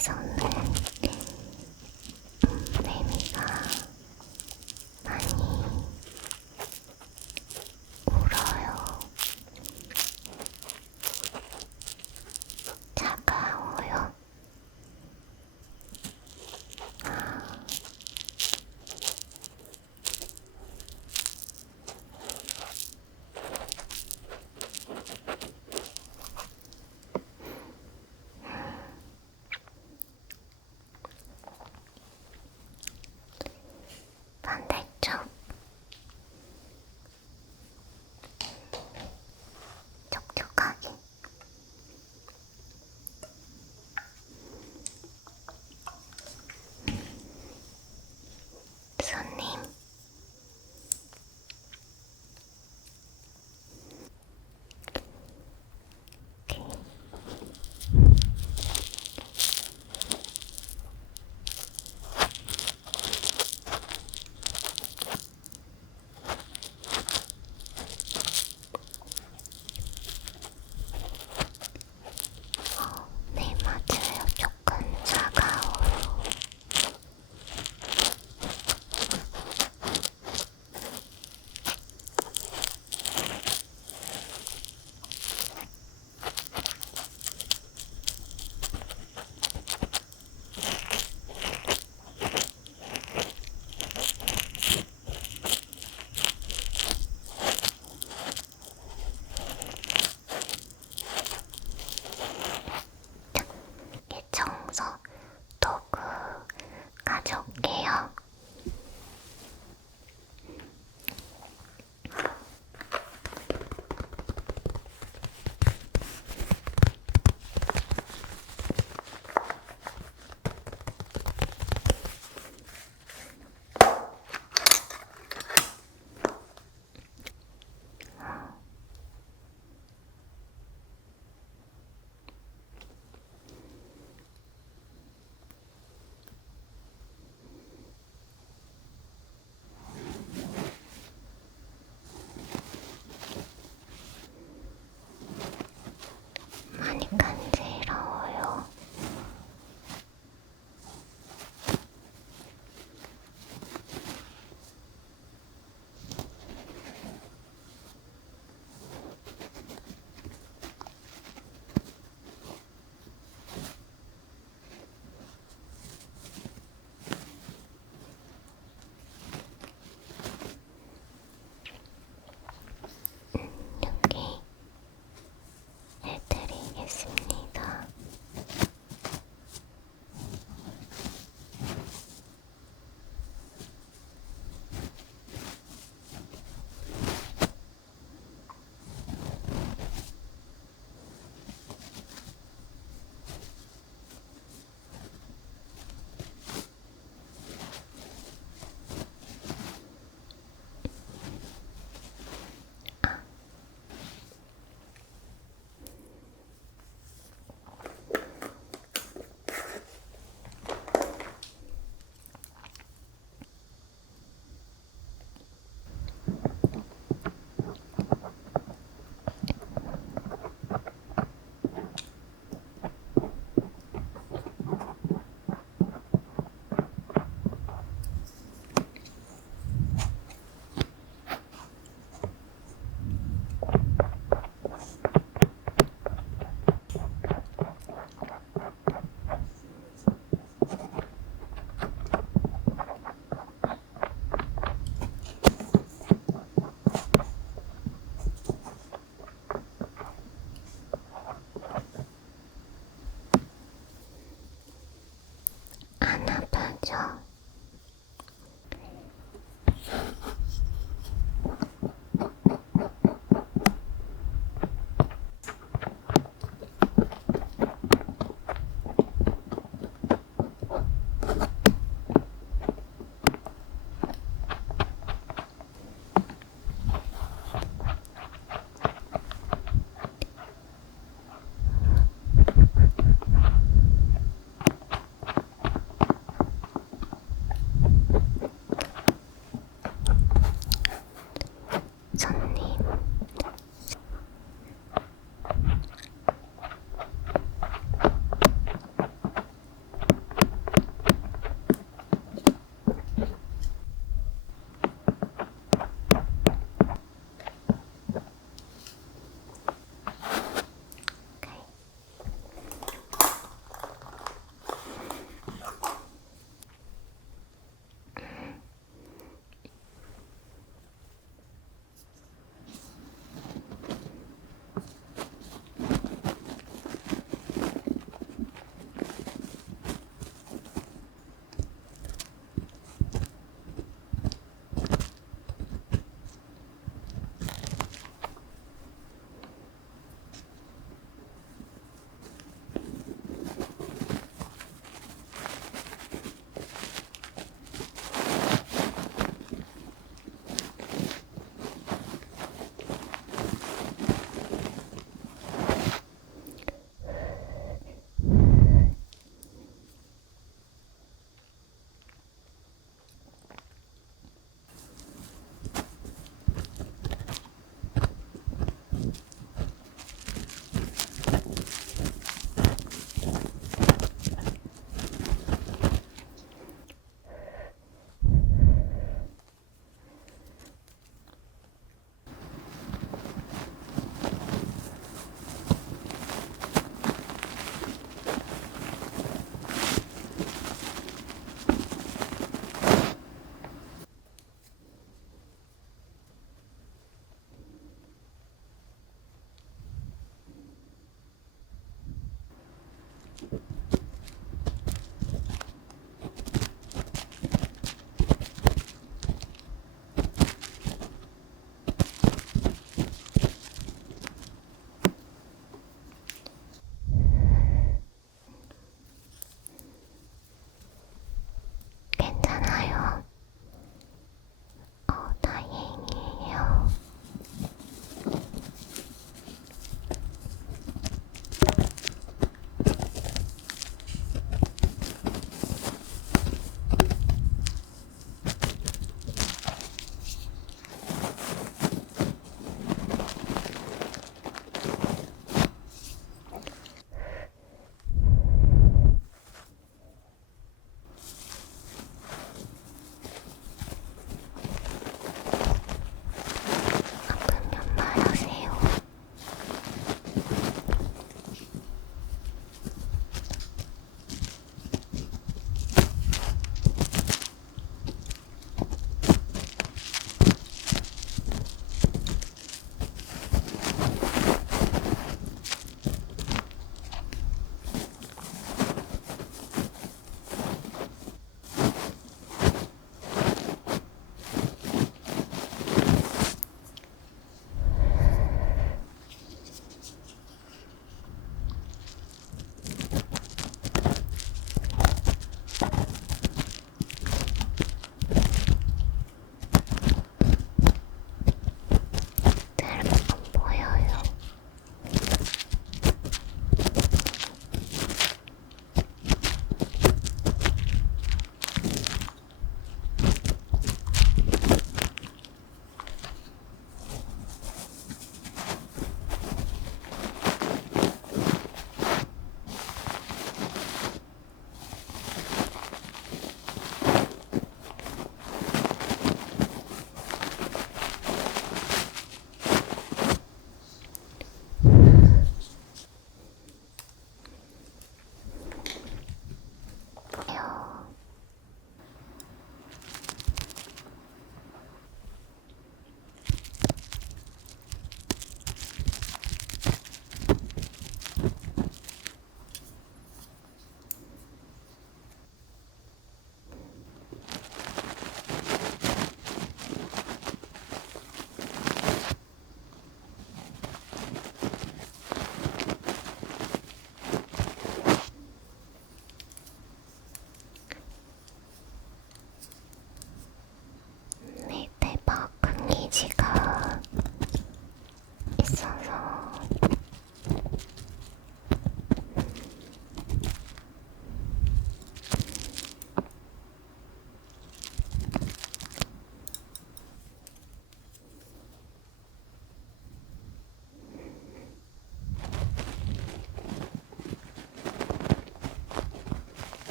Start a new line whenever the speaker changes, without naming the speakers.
そんな。